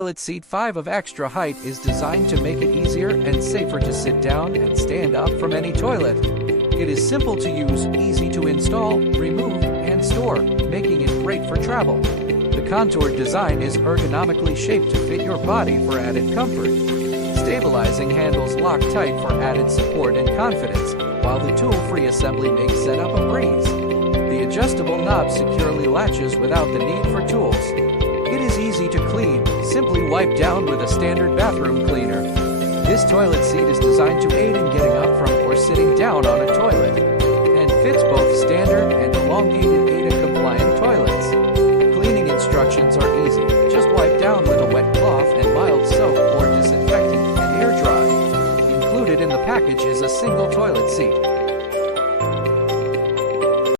Toilet seat 5 of extra height is designed to make it easier and safer to sit down and stand up from any toilet. It is simple to use, easy to install, remove, and store, making it great for travel. The contoured design is ergonomically shaped to fit your body for added comfort. Stabilizing handles lock tight for added support and confidence, while the tool-free assembly makes setup a breeze. The adjustable knob securely latches without the need for tools. It is easy to clean, simply wipe down with a standard bathroom cleaner. This toilet seat is designed to aid in getting up from or sitting down on a toilet, and fits both standard and elongated ADA-compliant toilets. Cleaning instructions are easy. Just wipe down with a wet cloth and mild soap or disinfectant and air dry. Included in the package is a single toilet seat.